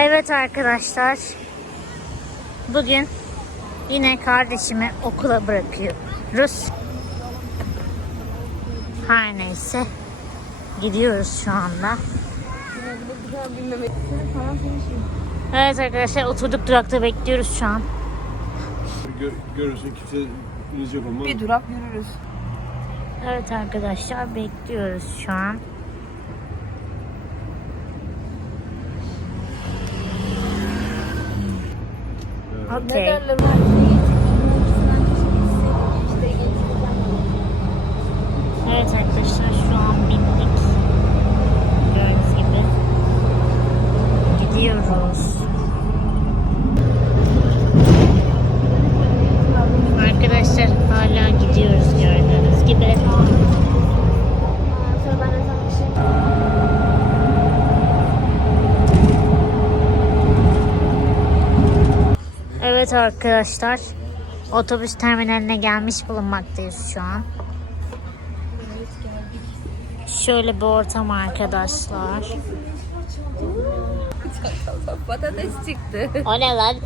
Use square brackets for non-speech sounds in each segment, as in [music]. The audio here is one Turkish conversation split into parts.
Evet arkadaşlar. Bugün yine kardeşimi okula bırakıyoruz. Her neyse. Gidiyoruz şu anda. Evet arkadaşlar oturduk durakta bekliyoruz şu an. Gö görürsün kimse inecek olmaz. Bir durak yürürüz. Evet arkadaşlar bekliyoruz şu an. Ne Okey. derler? Evet arkadaşlar şu an bindik. Gördüğünüz gibi. Gidiyoruz. Arkadaşlar hala gidiyoruz gördüğünüz gibi. Evet arkadaşlar. Otobüs terminaline gelmiş bulunmaktayız şu an. Şöyle bir ortam arkadaşlar. Patates çıktı. O ne lan?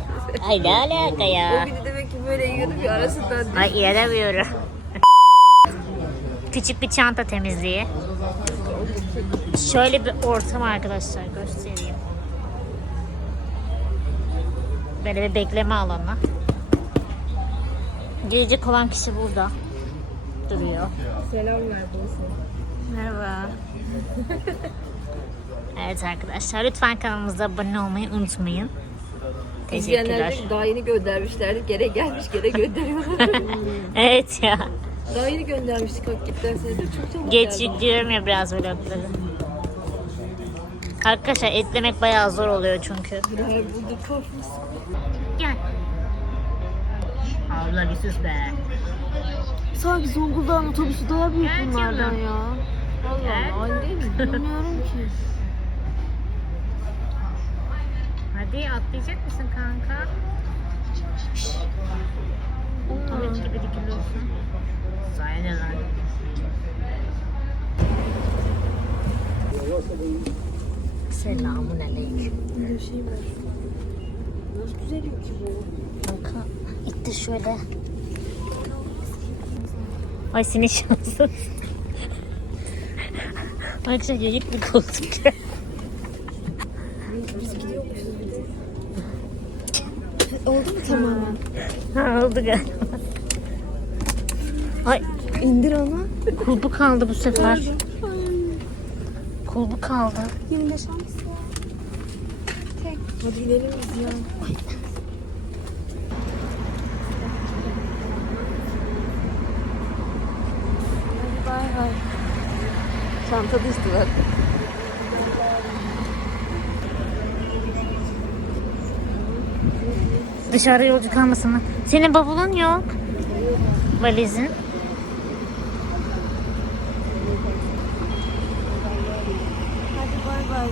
Ay ne alaka O ya? bir de demek ki böyle yiyordu bir arasından. Ay inanamıyorum. Küçük bir çanta temizliği. Şöyle bir ortam arkadaşlar göstereyim. Böyle bir bekleme alanı. Gelecek olan kişi burada duruyor. Selam ver Buse. Merhaba. [laughs] evet arkadaşlar lütfen kanalımıza abone olmayı unutmayın. Teşekkürler. Daha yeni göndermişlerdi. Gene gelmiş gene [laughs] gönderiyorlar. [laughs] evet ya. daha yeni göndermiştik hakikaten seni de çok çabuk Geç yüklüyorum ya biraz vlogları. Arkadaşlar etlemek bayağı zor oluyor çünkü. Gel. Abla bir sus be. Sanki Zonguldak'ın otobüsü daha büyük Gel bunlardan canım. ya. Allah Gel. Allah aynı değil mi? Bilmiyorum ki. Hadi atlayacak mısın kanka? Ahmet gibi dikiliyorsun. Sayın lan. Selamun aleyküm. Böyle şey var. Nasıl düzeliyor ki bu? Kanka itti şöyle. Ay senin şansın. Bir koltuk ya. Biz gidiyormuşuz bir de. Oldu mu tamamen? Ha oldu galiba. Ay İndir onu. kulbu kaldı bu sefer. Kulbu kaldı. Yine de şans ya. Tek. Hadi gidelim biz ya. Bay bay. Çanta düştü bak. Dışarı yolcu kalmasın? Senin bavulun yok. Valizin. Hadi bay bay.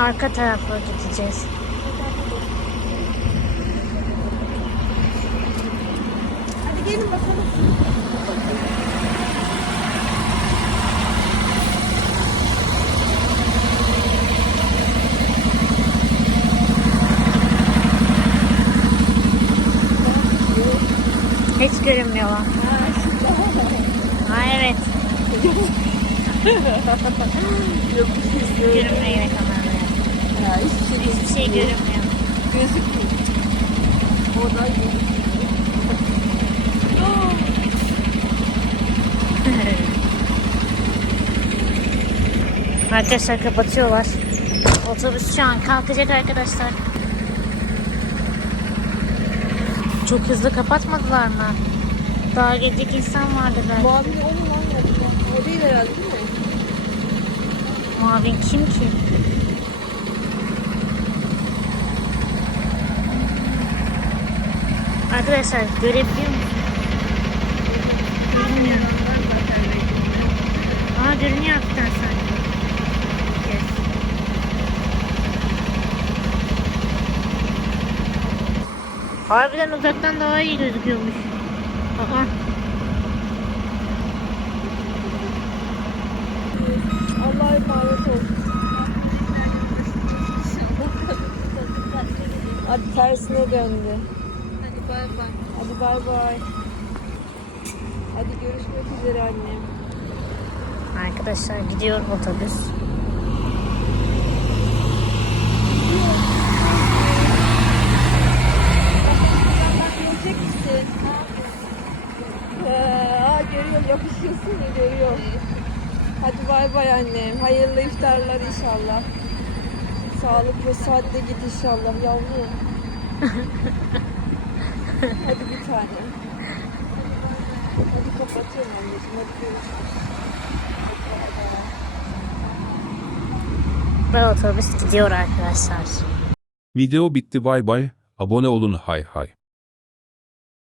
Arka tarafa gideceğiz. Hadi gelin bakalım. Hiç görünmüyorlar. Ha evet. [laughs] Görünmüyor hiçbir şey görünmüyor. gözükmüyor. Oradan gözükmüyor. Arkadaşlar kapatıyorlar. Otobüs şu an kalkacak arkadaşlar. Çok hızlı kapatmadılar mı? Daha gelecek insan vardı belki. Mavili onun lan. O değil herhalde değil mi? Mavin kim ki? Arkadaşlar görebiliyor musunuz? Görünmüyor. Aa görünüyor hafiften sanki. Yes. Harbiden uzaktan daha iyi gözüküyormuş. Aa. Allah'a emanet olsun. [laughs] Abi tersine döndü. Bay bay. Hadi bay bay. Hadi görüşmek üzere annem. Arkadaşlar gidiyor otobüs. Aa, görüyorum yapışıyorsun ya görüyorum. Hadi bay bay annem. Hayırlı iftarlar inşallah. Sağlıklı saatte git inşallah yavrum. [laughs] Hadi bir tane. Hadi kapatıyorum anneciğim. Hadi görüşürüz. Ve otobüs gidiyor arkadaşlar. Video bitti bay bay. Abone olun hay hay.